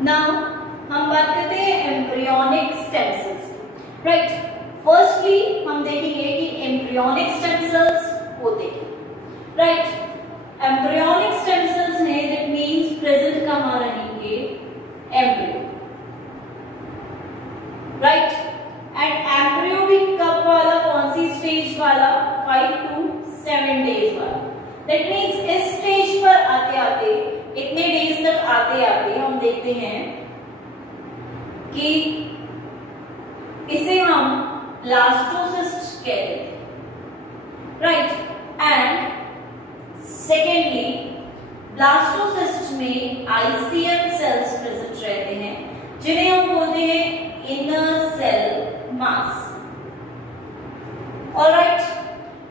Now हम बात करते हैं embryonic stem sales, right. Firstly हम देखेंगे कि एम्ब्रियोनिक स्टेम सेल्स होते क्या, राइट। एम्ब्रियोनिक स्टेम सेल्स है दैट मींस प्रेजेंट कहां रहेंगे, एम्ब्रियो, राइट। एंड एम्ब्रियो भी कब वाला, कौन सी स्टेज वाला, 5 to 7 डेज वाला। दैट मींस इस स्टेज पर आते आते, इतने डेज तक आते आते हम देखते हैं कि इसे हम ब्लास्टोसिस्ट कहते हैं, राइट। एंड सेकेंडली ब्लास्टोसिस्ट में आईसीएम सेल्स प्रेजेंट रहते हैं जिन्हें हम बोलते हैं inner cell mass, alright.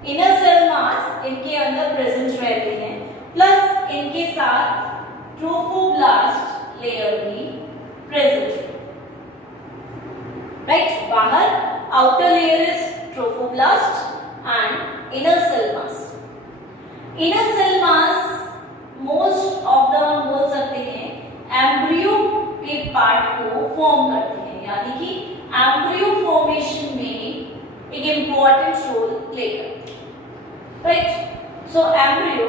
Inner cell mass इनके अंदर प्रेजेंट रहते हैं, प्लस इनके साथ ट्रोफोब्लास्ट लेयर भी प्रेजेंट है, राइट। बाहर outer layer is trophoblast and inner cell mass. Inner cell mass most of the हम बोल सकते हैं एम्ब्रियो के पार्ट को फॉर्म करते हैं, यानी कि एम्ब्रियो फॉर्मेशन में एक इंपॉर्टेंट रोल प्ले करते हैं, राइट। सो एम्ब्रियो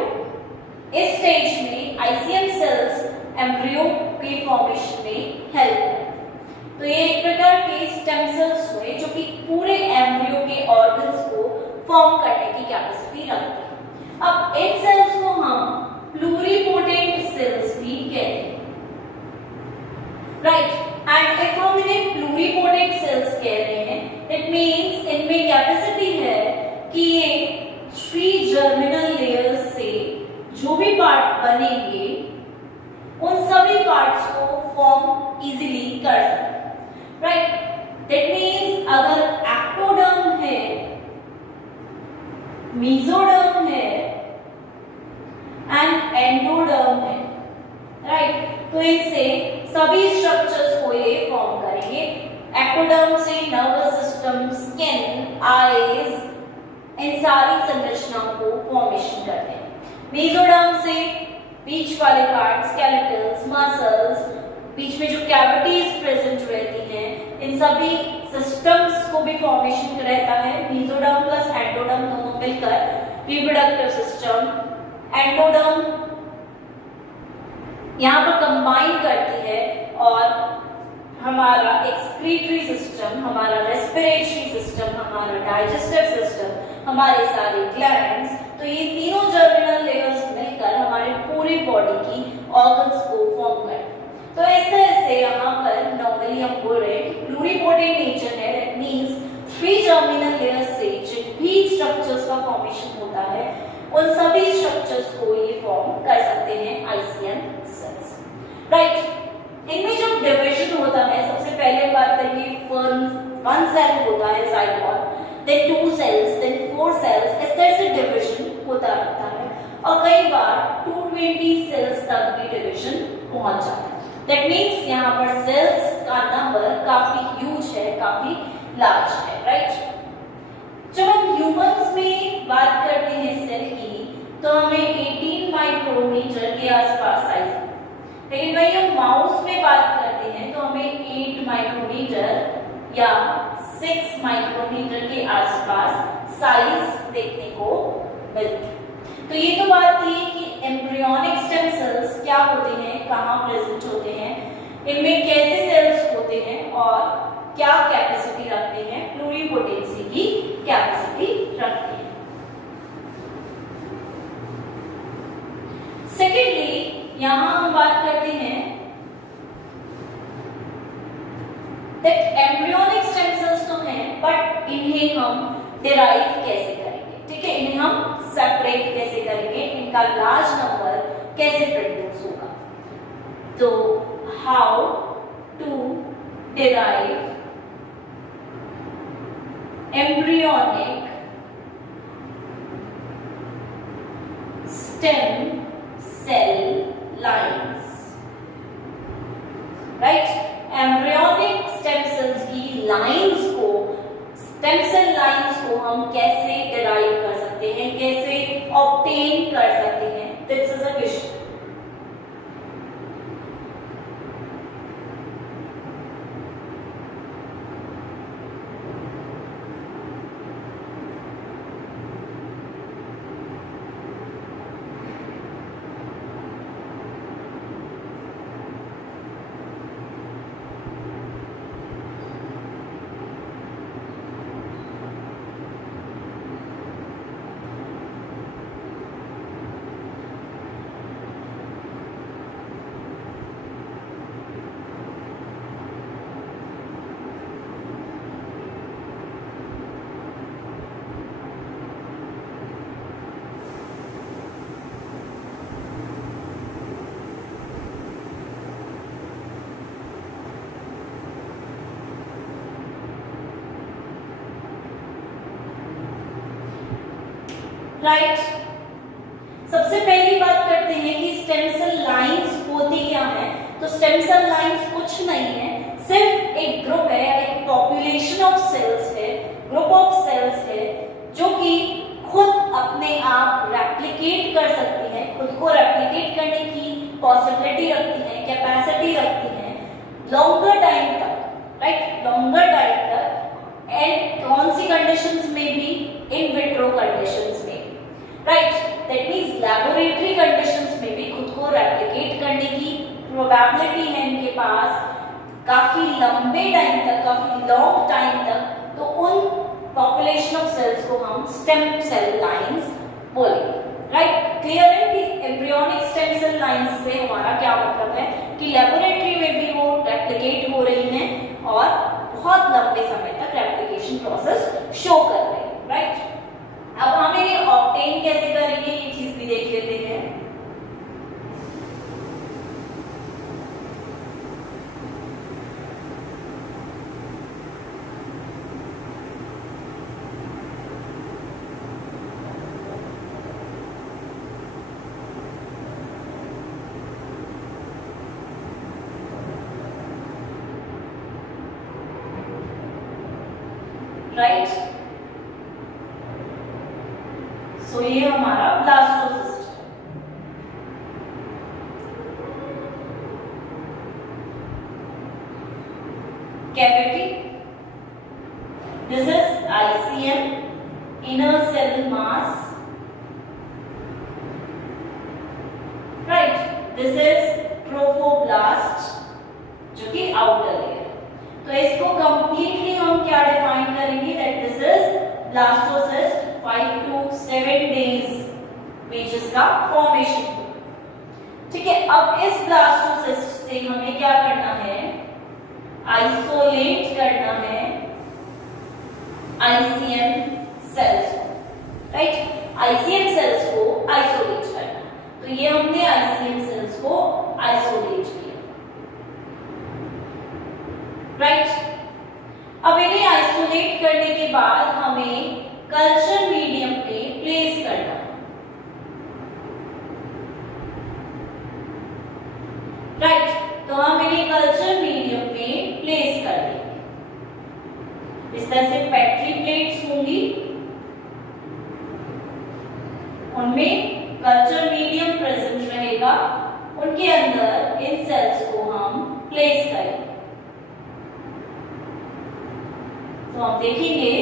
इस स्टेज में आईसीएम सेल्स एम्ब्रियो के फॉर्मेशन में हेल्प करते हैं। तो ये एक प्रकार के स्टेम सेल्स हुए जो कि पूरे एम्ब्रियो के ऑर्गन्स को फॉर्म करने की कैपेसिटी रखते हैं। अब इन सेल्स को हम प्लूरिपोटेंट सेल्स भी कहते हैं, राइट। एंड इफ हम इन्हें प्लूरिपोटेंट सेल्स कह रहे हैं, इट मींस इनमें कैपेसिटी है कि ये 3 जर्मिनल लेयर्स से जो भी पार्ट बनेंगे उन सभी पार्ट्स को फॉर्म इजीली कर सकते हैं, राइट। दैट मींस अगर एक्टोडर्म है, मेसोडर्म है एंड एंडोडर्म है, राइट, तो इनसे सभी स्ट्रक्चर्स को ये फॉर्म करेंगे। एक्टोडर्म से नर्वस सिस्टम, स्किन, आईज, इन सारी संरचनाओं को फॉर्मेशन करते हैं। मेसोडर्म से बीच वाले पार्ट, स्केलेटल्स, मसल्स, बीच में जो कैविटीज प्रेजेंट रहती हैं, इन सभी सिस्टम्स को भी फॉर्मेशन रहता है। मेसोडर्म प्लस एंडोडर्म दोनों मिलकर रिप्रोडक्टिव सिस्टम, एंडोडर्म यहाँ पर कंबाइन करती है और हमारा एक्सक्रीटरी सिस्टम, हमारा रेस्पिरेटरी सिस्टम, हमारा डाइजेस्टिव सिस्टम, हमारे सारे ग्लैंड्स, तो ये तीनों जर्मिनल लेयर्स मिलकर हमारे पूरी बॉडी की ऑर्गन्स को फॉर्म करते हैं। तो इस तरह से यहाँ पर नॉर्मली हम बोल रहे हैं कि प्लूरिपोटेंट नेचर है, दैट मींस 3 जर्मिनल लेयर्स से जिन भी स्ट्रक्चर्स का फॉर्मेशन होता है उन सभी स्ट्रक्चर्स को ये फॉर्म कर सकते हैं आईसीएम सेल्स, राइट। इनमें जो डिवीजन होता है, सबसे पहले बात करेंगे 1 सेल होता है zygote, then 2 cells, then 4 cells, इस तरह से डिवीजन होता रहता है और कई बार 220 सेल्स तक भी डिवीजन पहुंच जाता है। दैट मींस यहाँ पर सेल्स का नंबर काफी ह्यूज है, काफी लार्ज है, राइट। जब हम ह्यूमंस में बात करते हैं सेल की, तो हमें 18 माइक्रोमीटर के आसपास साइज, लेकिन वही हम माउस में बात करते हैं तो हमें 8 माइक्रोमीटर या 6 माइक्रोमीटर के आसपास साइज देखने को मिलती है। तो ये तो बात थी कि एम्ब्रियोनिक स्टेम सेल्स क्या होते हैं, कहाँ प्रेजेंट होते हैं, इनमें कैसे सेल्स होते हैं और क्या कैपेसिटी रखते हैं, प्लूरिपोटेंसी की कैपेसिटी रखते हैं। सेकेंडली यहां हम बात करते हैं दैट एम्ब्रियोनिक स्टेम सेल्स तो हैं, बट इन्हें हम डिराइव कैसे करेंगे, ठीक है, इन्हें हम सेपरेट कैसे करेंगे, इनका लार्ज नंबर कैसे प्रोड्यूस होगा। तो how to derive embryonic stem cell lines, right. Embryonic stem cells की लाइन्स को, स्टेम सेल लाइन्स को हम कैसे डिराइव कर सकते हैं, कैसे ऑब्टेन कर सकते हैं, this is a question. Right. सबसे पहली बात करते हैं कि स्टेम सेल लाइंस होती क्या है। तो स्टेम सेल लाइंस कुछ नहीं है, सिर्फ एक ग्रुप है, एक पॉपुलेशन ऑफ सेल्स है, ग्रुप ऑफ सेल्स है जो कि खुद अपने आप रेप्लिकेट कर सकती है, खुद को रेप्लिकेट करने की पॉसिबिलिटी रखती है, कैपेसिटी रखती है लॉन्गर टाइम तक, राइट, लॉन्गर टाइम तक। एंड कौन सी कंडीशंस में भी, इन विट्रो कंडीशंस में, right, that means laboratory conditions में भी खुद को रेप्लिकेट करने की प्रोबेबिलिटी है इनके पास काफी लंबे टाइम तक, काफी लॉन्ग टाइम तक। तो उन पॉपुलेशन ऑफ सेल्स को हम स्टेम सेल लाइंस बोलेंगे, राइट। क्लियर है कि एम्ब्रियोनिक स्टेम सेल लाइंस से हमारा क्या मतलब है कि लेबोरेटरी में भी वो रेप्लिकेट हो रही हैं और बहुत लंबे समय तक रेप्लिकेशन प्रोसेस शो कर रही है, राइट। अब हम ये ऑब्टेन कैसे करेंगे ये चीज भी देख लेते हैं। राइट, सो ये हमारा ब्लास्टोसिस्ट है। Cavity, this is ICM, inner cell mass, right, this is trophoblast जो कि आउटर लेयर। तो इसको कंप्लीटली हम क्या डिफाइन करेंगे, that this is blastocyst 5 to 7 days में जिसका फॉर्मेशन हो। ठीक है, अब इस ब्लास्टोसिस्ट से हमें क्या करना है, आइसोलेट करना है ICM सेल्स को, राइट, ICM सेल्स को आइसोलेट करना। तो ये हमने ICM सेल्स को आइसोलेट किया, राइट। अब इन्हें आइसोलेट करने के बाद हमें कल्चर मीडियम पे प्लेस करना है, राइट। तो हम इन्हें कल्चर मीडियम पे प्लेस कर देंगे। इस तरह से पेट्री प्लेट्स होंगी, उनमें कल्चर मीडियम प्रेजेंट रहेगा, उनके अंदर इन सेल्स को हम प्लेस करेंगे। तो आप देखेंगे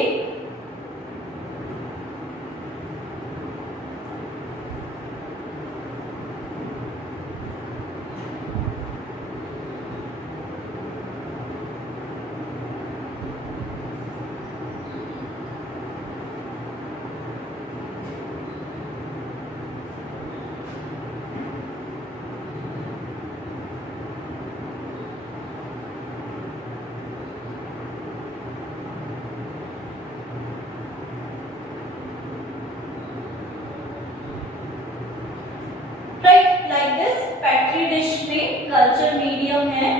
कल्चर मीडियम है,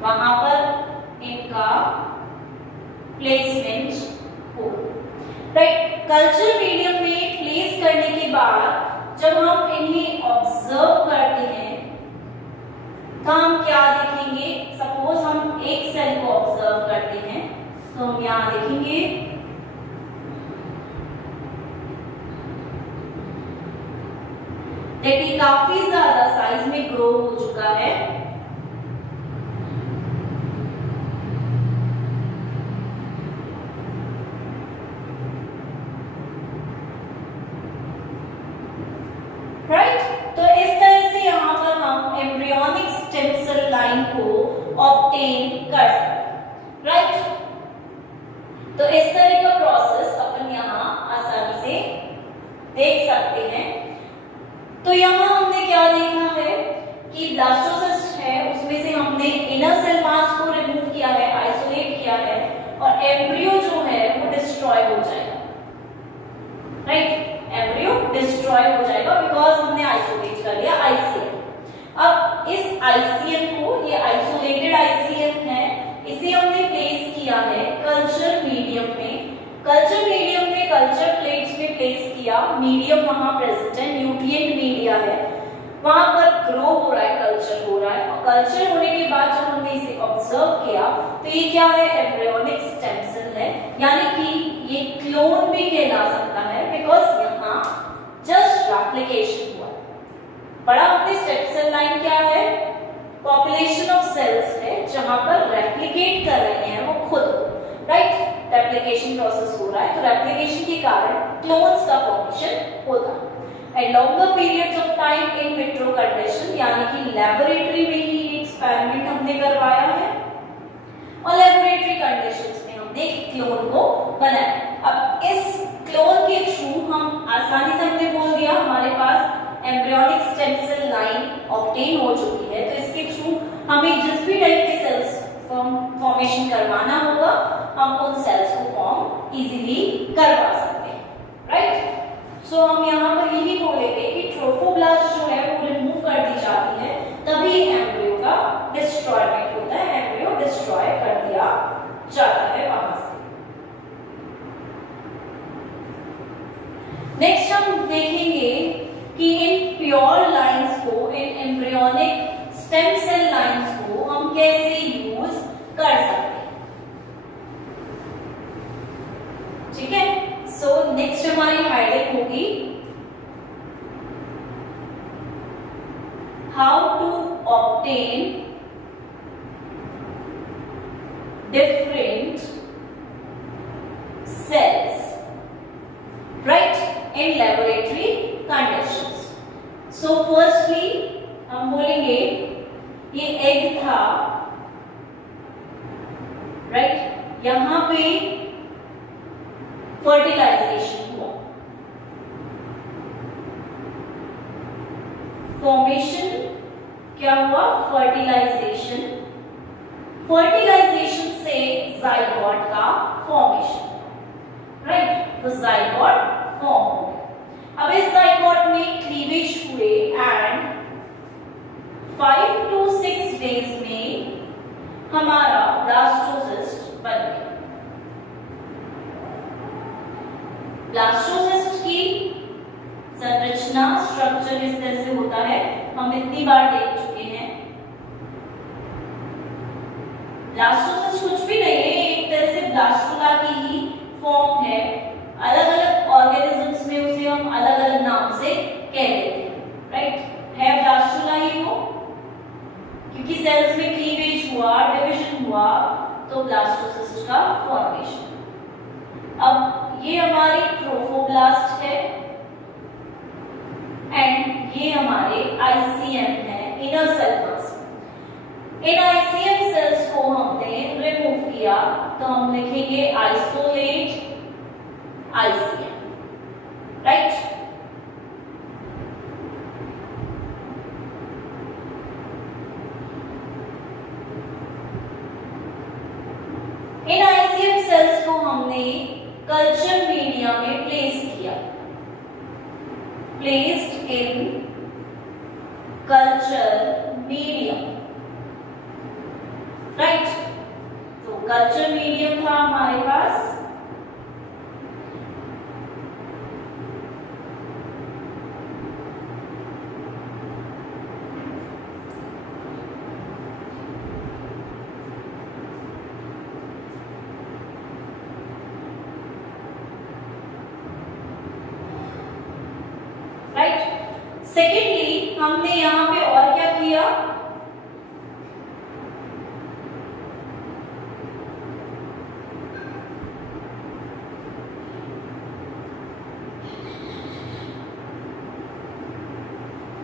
वहां पर इनका प्लेसमेंट हो, राइट। कल्चर मीडियम में प्लेस करने के बाद जब हम इन्हें ऑब्जर्व करते हैं तो हम क्या देखेंगे, सपोज हम एक सेल को ऑब्जर्व करते हैं तो हम यहां देखेंगे देखिए काफी ज्यादा साइज में ग्रो हो चुका है, राइट। तो इस तरह से यहां पर हम एम्ब्रियोनिक स्टेम सेल लाइन को ऑब्टेन कर सकते, राइट। तो इस तरह का प्रोसेस अपन यहां आसानी से देख सकते हैं। तो यहां हमने क्या देखा है कि ब्लास्टोसिस्ट है, उसमें से हमने इनर सेल मास को रिमूव किया है, आइसोलेट किया है, और एम्ब्रियो जो है वो डिस्ट्रॉय हो जाएगा, राइट। एम्ब्रियो डिस्ट्रॉय हो जाएगा बिकॉज हमने आइसोलेट कर लिया ICM। अब इस ICM को, ये आइसोलेटेड ICM है, इसे हमने प्लेस किया है कल्चर मीडियम में। कल्चर मीडियम में कल्चर प्लेट्स में किया, मीडियम वहां प्रेजेंट है, न्यूट्रिएंट मीडिया है, वहां पर ग्रो हो रहा है, कल्चर हो रहा है, और कल्चर होने के बाद जब हमने इसे ऑब्जर्व किया तो ये क्या है, एम्ब्रियोनिक स्टेम सेल है, यानी कि ये क्लोन भी कहला सकता है, बिकॉज यहाँ जस्ट रेप्लिकेशन हुआ। बड़ा अपनी स्टेम सेल लाइन क्या है, पॉपुलेशन ऑफ सेल्स है जहां पर रेप्लिकेट कर रहे हैं वो खुद, राइट, रेप्लिकेशन प्रोसेस हो रहा है, तो रेप्लिकेशन के कारण क्लोन्स का फॉर्मेशन होता है। And longer periods of time in vitro condition, यानी कि लेबोरेटरी में ही एक्सपेरिमेंट हमने करवाया है और लेबोरेटरी कंडीशंस में हमने क्लोन को बनाया। अब इस क्लोन के थ्रू हम आसानी से हमने बोल दिया हमारे पास embryonic stem cell line obtain हो चुकी है, तो इसके थ्रू हमें जिस भी टाइप के सेल्स फॉर्मेशन करवाना होगा हम उन सेल्स को फॉर्म इजीली करवा सकते हैं, राइट। सो हम यहाँ पर यही बोलेंगे कि ट्रोफोब्लास्ट जो है वो रिमूव कर दी जाती है, तभी एम्ब्रियो का डिस्ट्रॉयमेंट होता है, एम्ब्रियो डिस्ट्रॉय कर दिया जाता है वहां से। नेक्स्ट हम देखेंगे कि इन प्योर लाइंस को, इन एम्ब्रियोनिक स्टेम सेल लाइंस को हम कैसे यूज कर सकते हैं, ठीक है। सो नेक्स्ट हमारी हाईलाइट होगी how to obtain different cells, right, in laboratory conditions. So firstly हम बोलेंगे ये एग था, राइट, यहां पे फर्टिलाइजेशन हुआ, फॉर्मेशन क्या हुआ, फर्टिलाइजेशन, फर्टिलाइजेशन से जाइगोट का फॉर्मेशन, राइट, तो जाइगोट फॉर्म हो गया। अब इस जाइगोट में क्लीवेज हुए एंड 5 to 6 डेज में हमारा ब्लास्टोसिस्ट बन गया। ब्लास्टोसिस्ट की संरचना, स्ट्रक्चर इस तरह से होता है, हम इतनी बार देख चुके हैं। ब्लास्टोसिस्ट कुछ भी नहीं है, एक तरह से ब्लास्टुला की ही फॉर्म है, अलग अलग ऑर्गेनिजम्स में उसे हम अलग अलग नाम से कह देते हैं, राइट, है ब्लास्टुला ही वो, क्योंकि सेल्स में क्लीवेज हुआ, डिवीजन हुआ, तो ब्लास्टोसिस्ट का फॉर्मेशन। अब ये हमारी ट्रोफोब्लास्ट है एंड ये हमारे आईसीएम है, इनर सेल पर्सन। इन आईसीएम सेल्स को हमने रिमूव किया, तो हम लिखेंगे आइसोलेट आईसीएम, राइट। इन आईसीएम सेल्स को हमने कल्चर मीडिया में प्लेस किया, placed in culture medium, right. तो कल्चर मीडियम था हमारे पास, सेकेंडली हमने यहां पे और क्या किया,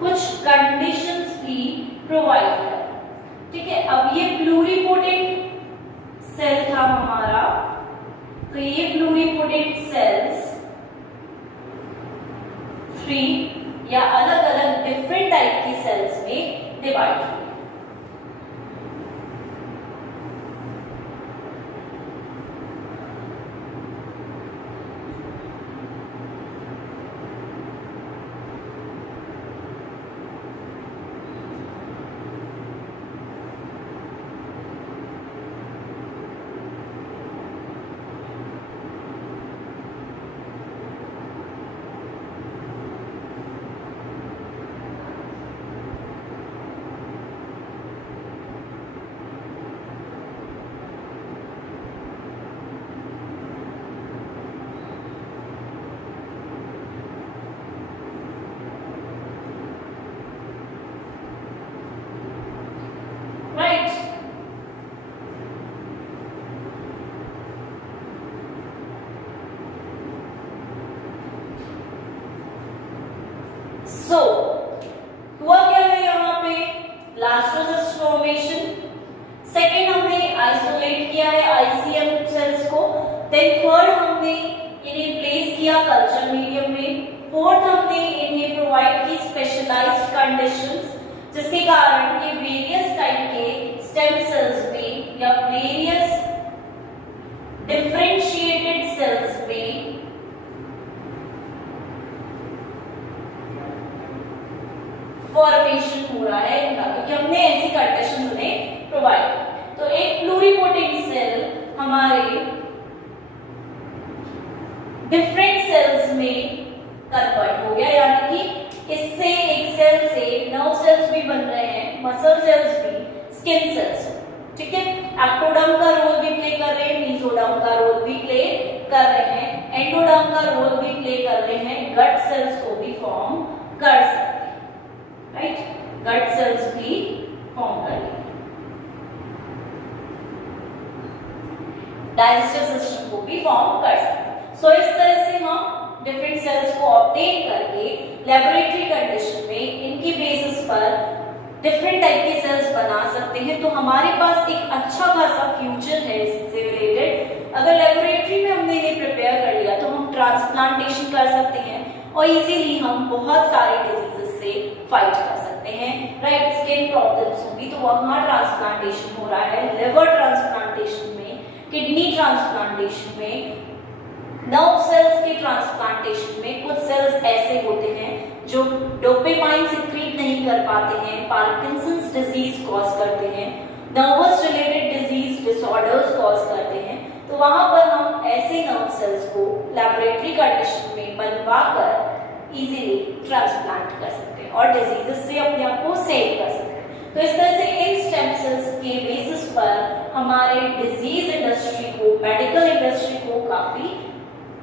कुछ कंडीशंस भी प्रोवाइड किया, ठीक है। अब ये प्लूरिपोटेंट सेल था हमारा, तो ये प्लूरिपोटेंट सेल्स 3 या अलग अलग डिफरेंट टाइप की सेल्स में डिवाइड हुए। सो हुआ क्या है यहाँ पे, ब्लास्टोसिस्ट फॉर्मेशन। सेकेंड हमने आइसोलेट किया है आईसीएम सेल्स को। देन थर्ड हमने इन्हें प्लेस किया कल्चर मीडियम में। फोर्थ हमने इन्हें प्रोवाइड की स्पेशलाइज्ड कंडीशंस, जिसके कारण ये वेरियस टाइप के स्टेम सेल्स में या वेरियस डिफरेंशिएटेड सेल्स में फॉर्मेशन हो रहा है इनका, क्योंकि हमने ऐसी कंडीशन उन्हें प्रोवाइड। तो एक प्लूरिपोटेंट सेल हमारे डिफरेंट सेल्स में कन्वर्ट हो गया, यानी कि इससे एक सेल से नर्व सेल्स भी बन रहे हैं, मसल सेल्स भी, स्किन सेल्स, ठीक है। एक्टोडर्म का रोल भी प्ले कर रहे हैं, मेसोडर्म का रोल भी प्ले कर रहे हैं, एंडोडर्म का रोल भी प्ले कर रहे हैं, गट सेल्स को भी फॉर्म कर सकते हैं, राइट, गट सेल्स भी फॉर्म कर लेंगे, डाइजेस्टिव सिस्टम को भी फॉर्म कर सकते हैं। सो इस तरह से हम डिफरेंट सेल्स को ऑब्टेन करके लेबोरेटरी कंडीशन में इनकी बेसिस पर डिफरेंट टाइप के सेल्स बना सकते हैं। तो हमारे पास एक अच्छा खासा फ्यूचर है इससे रिलेटेड। अगर लेबोरेटरी में हमने इन्हें प्रिपेयर कर लिया तो हम ट्रांसप्लांटेशन कर सकते हैं और इजीली हम बहुत सारे डिजीजेस से फाइट कर सकते हैं, राइट। स्किन प्रॉब्लम्स होंगी तो वहां ट्रांसप्लांटेशन हो रहा है, लिवर ट्रांसप्लांटेशन में, किडनी ट्रांसप्लांटेशन में, नर्व सेल्स के ट्रांसप्लांटेशन में। कुछ सेल्स ऐसे होते हैं जो डोपामाइन सिक्रीट नहीं कर पाते हैं, पार्किंसंस डिजीज कॉज करते हैं, nervous related disease disorders cause करते हैं। तो वहां पर हम ऐसे नर्व सेल्स को लेबोरेटरी कंडीशन में बनवाकर इजीली ट्रांसप्लांट कर सकते हैं और डिजीजेस से अपने आप को सेव कर सकते हैं। तो इस तरह से इन स्टेम सेल्स के बेसिस पर हमारे डिजीज इंडस्ट्री को, मेडिकल इंडस्ट्री को काफी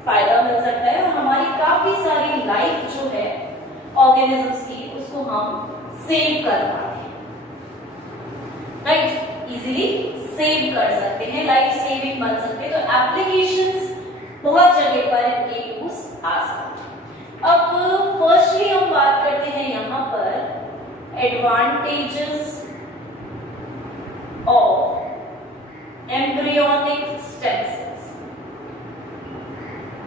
फायदा मिल सकता है और हमारी काफी सारी लाइफ जो है ऑर्गेनिजम्स की, उसको हम सेव कर पाते हैं, राइट, इजीली सेव कर सकते हैं, लाइफ सेविंग बन सकते हैं। तो एप्लीकेशंस बहुत जगह पर इनके यूज आ सकते हैं। अब फर्स्टली हम बात करते हैं यहाँ पर advantages of embryonic stem sales,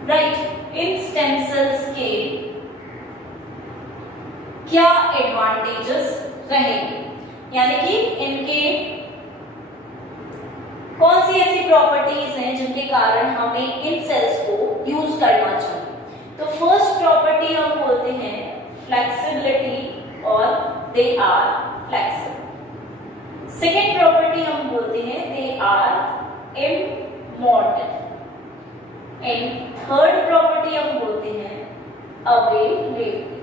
right. In stem cells के क्या एडवांटेजेस रहेंगे, यानी कि इनके कौन सी ऐसी प्रॉपर्टीज हैं जिनके कारण हमें इन सेल्स को यूज करना चाहिए। तो फर्स्ट प्रॉपर्टी हम बोलते हैं फ्लेक्सिबिलिटी और they are flexible. Second property हम बोलते हैं they are immortal. And third property हम बोलते हैं अवेलेबिलिटी।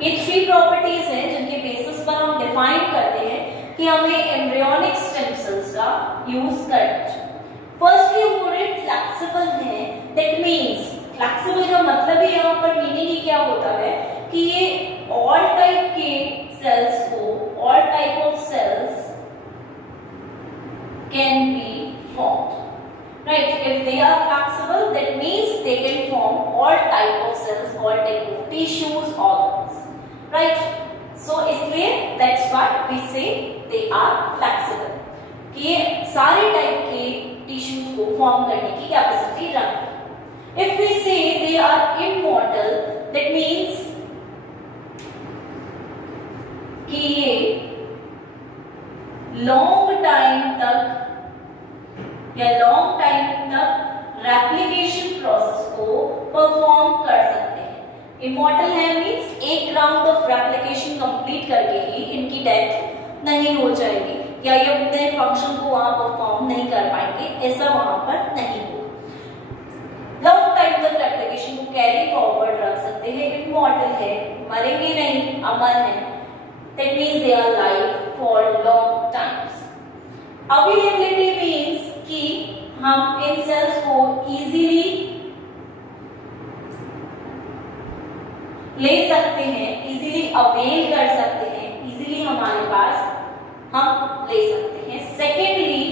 ये थ्री प्रॉपर्टीज हैं जिनके बेसिस पर हम डिफाइन करते हैं कि हमें एम्ब्रियोनिक स्टेम सेल्स का यूज करना चाहिए। फर्स्टली हम बोल रहे फ्लेक्सिबल है, दैट मींस फ्लेक्सिबल का मतलब ही यहाँ पर मीनिंग ही क्या होता है कि ये ऑल टाइप के सेल्स को, all type of cells can be formed, right? If they are flexible, that means they can form all type of cells, all type of tissues, organs, right? So इसलिए that's why we say they are flexible, कि ये सारे type के tissues को form करने की capacity रखते हैं। If we say they are immortal, that means कि ये लॉन्ग टाइम तक या लॉन्ग टाइम तक रेप्लिकेशन प्रोसेस को परफॉर्म कर सकते हैं। इमॉर्टल है मींस एक राउंड ऑफ रेप्लिकेशन कंप्लीट करके ही इनकी डेथ नहीं हो जाएगी या ये अपने फंक्शन को वहां परफॉर्म नहीं कर पाएंगे, ऐसा वहां पर नहीं होगा। लॉन्ग टाइम तक रेप्लिकेशन को कैरी फॉरवर्ड रख सकते हैं। इमॉर्टल है, मरेंगे नहीं, अमर है, that means they are live for long times. Availability means कि हम इन सेल्स को इजीली ले सकते हैं, इजीली अवेल कर सकते हैं, इजीली हमारे पास हम ले सकते हैं। सेकेंडली,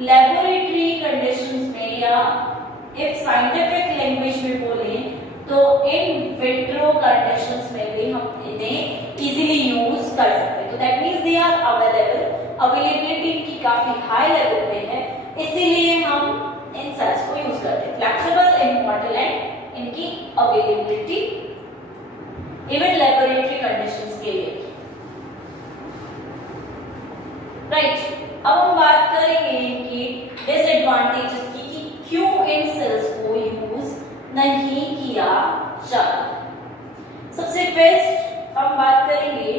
लेबोरेटरी कंडीशंस में या इफ साइंटिफिक लैंग्वेज में बोले तो इन विट्रो कंडीशंस में भी हम इन्हें इजीली यूज कर सकते हैं। तो that means they are available, availability इनकी काफी हाई लेवल पे है, इसीलिए हम इन सेल्स को यूज करते हैं। फ्लेक्सिबल, इम्पोर्टेंट एंड इनकी अवेलेबिलिटी इवन लैबोरेटरी कंडीशंस के लिए। राइट, अब हम बात करेंगे इनकी डिसएडवांटेजेस की कि क्यों इन सेल्स को यूज नहीं किया जाता। सबसे फर्स्ट हम बात करेंगे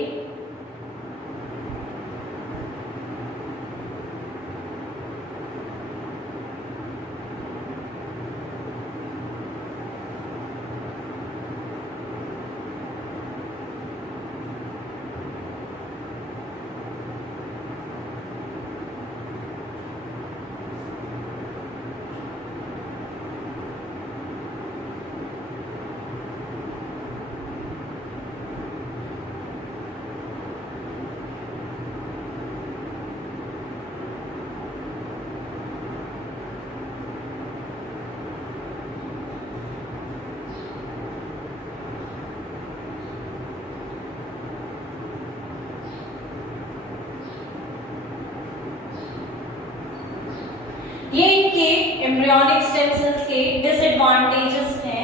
ये इनके एम्ब्रियोनिक स्टेम सेल्स के डिसएडवांटेजेस हैं।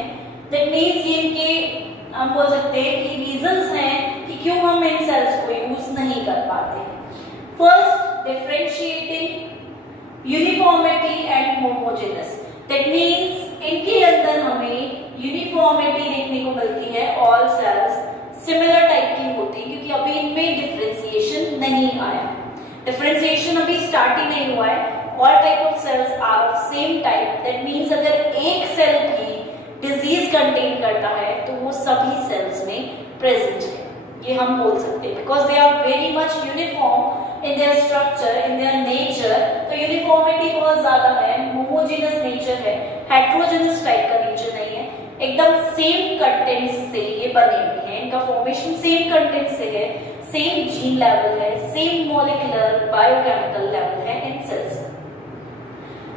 दैट मींस ये इनके हम बोल सकते हैं कि रीजंस हैं कि क्यों हम इन सेल्स को यूज नहीं कर पाते। First, differentiating uniformity and homogeneous. That means इनके अंदर हमें यूनिफॉर्मिटी देखने को मिलती है, ऑल सेल्स सिमिलर टाइप की होती है, क्योंकि अभी इनमें डिफरेंशिएशन नहीं आया, डिफरेंशिएशन अभी स्टार्ट ही नहीं हुआ है। All type of cells are of same type. That means अगर एक सेल भी डिजीज कंटेन करता है तो वो सभी सेल्स में प्रेजेंट है, ये हम बोल सकते हैं, because they are very much uniform in their structure, in their nature. तो यूनिफॉर्मिटी बहुत ज्यादा है, होमोजेनस नेचर है, हेट्रोजेनस टाइप का नेचर नहीं है, एकदम सेम कंटेंट्स से ये बने हुए हैं, इनका फॉर्मेशन सेम कंटेंट से है, सेम जीन लेवल है, सेम मॉलिक्यूलर बायोकेमिकल लेवल है इन सेल्स।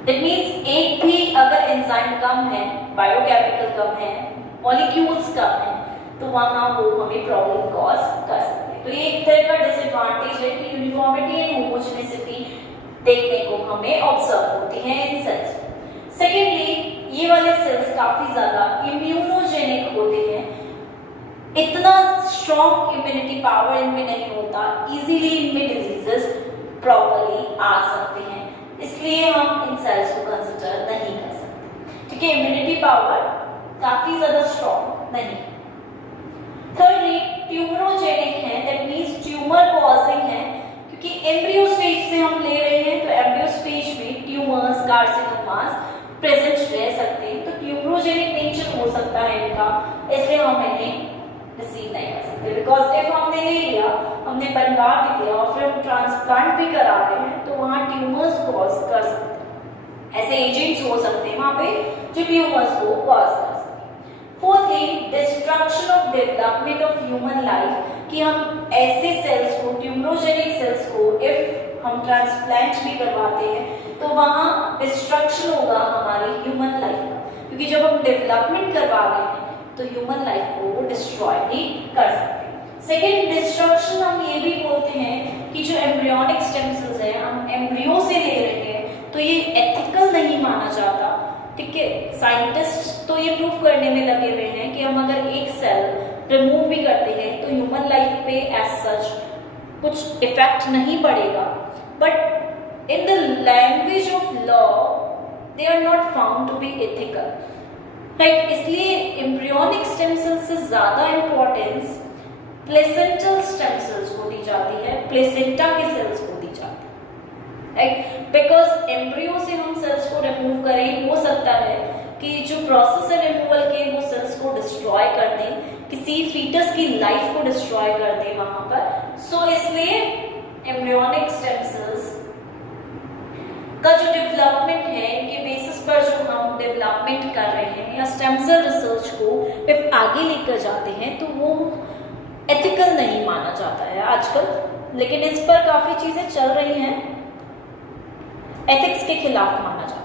दैट मींस एक भी अगर एंजाइम कम है, बायोकेमिकल कम है, मॉलिक्यूल्स कम है, तो वहां वो हमें प्रॉब्लम कॉज कर सकते हैं। तो ये एक तरह का डिसएडवांटेज है कि यूनिफॉर्मिटी एंड होमोजेनिसिटी देखने को हमें ऑब्जर्व होती है इन सेल्स। सेकेंडली, ये वाले सेल्स काफी ज्यादा इम्यूनोजेनिक होते हैं, इतना स्ट्रॉन्ग इम्यूनिटी पावर इनमें नहीं होता, इजीली इनमें डिजीजेस प्रॉपरली आ सकते हैं, इसलिए हम इन सेल्स को कंसिडर नहीं कर सकते। ठीक है, इम्यूनिटी पावर काफी ज्यादा स्ट्रॉन्ग नहीं। थर्डली, ट्यूमरोजेनिक है, दैट मींस ट्यूमर कॉजिंग है, क्योंकि एम्ब्रियो स्टेज से हम ले रहे हैं, तो एम्ब्रियो स्टेज में ट्यूमर्स, कार्सिनोमास प्रेजेंट रह सकते हैं, तो ट्यूमरोजेनिक नेचर हो सकता है इनका, इसलिए हम इन्हें रिसीव नहीं कर सकते। बिकॉज इफ हमने ले लिया, हमने बनवा भी दिया और फिर हम ट्रांसप्लांट भी करा रहे हैं, तो वहां ट्यूमर्स कॉज कर सकते हैं, ऐसे एजेंट्स हो सकते हैं वहां पे जो ट्यूमर्स को कॉज कर सकते हैं। Fourthly, destruction of development of human life, कि हम ऐसे सेल्स को, ट्यूमरोजेनिक सेल्स को इफ हम ट्रांसप्लांट भी करवाते हैं तो वहां डिस्ट्रक्शन होगा हमारी ह्यूमन लाइफ का, क्योंकि जब हम डेवलपमेंट करवा रहे हैं तो ह्यूमन लाइफ को वो डिस्ट्रॉय ही कर सकते हैं। सेकेंड, डिस्ट्रक्शन हम ये भी बोलते हैं कि जो एम्ब्रियोनिक स्टेम सेल्स है, हम एम्ब्रियो से ले रहे हैं, तो ये एथिकल नहीं माना जाता। ठीक है, साइंटिस्ट तो ये प्रूव करने में लगे हुए हैं कि हम अगर एक सेल रिमूव भी करते हैं तो ह्यूमन लाइफ पे एज सच कुछ इफेक्ट नहीं पड़ेगा, but in the language of law they are not found to be ethical. Right, इसलिए एम्ब्रियोनिक स्टेम सेल्स से ज्यादा इंपॉर्टेंस प्लेसेंटल स्टेम सेल्स को दी जाती है, प्लेसेंटा के सेल्स को दी जाती है। राइट, बिकॉज एम्ब्रियो से हम सेल्स को रिमूव करें, हो सकता है कि जो प्रोसेस है रिमूवल के वो सेल्स को डिस्ट्रॉय कर दें, किसी फीटस की लाइफ को डिस्ट्रॉय कर दें वहां पर। सो इसलिए एम्ब्रियोनिक स्टेम सेल्स का जो डेवलपमेंट है, इनके बेसिस पर जो हम डेवलपमेंट कर रहे हैं या स्टेम सेल रिसर्च को इफ आगे लेकर जाते हैं, तो वो एथिकल नहीं माना जाता है आजकल, लेकिन इस पर काफी चीजें चल रही हैं, एथिक्स के खिलाफ माना जाता है।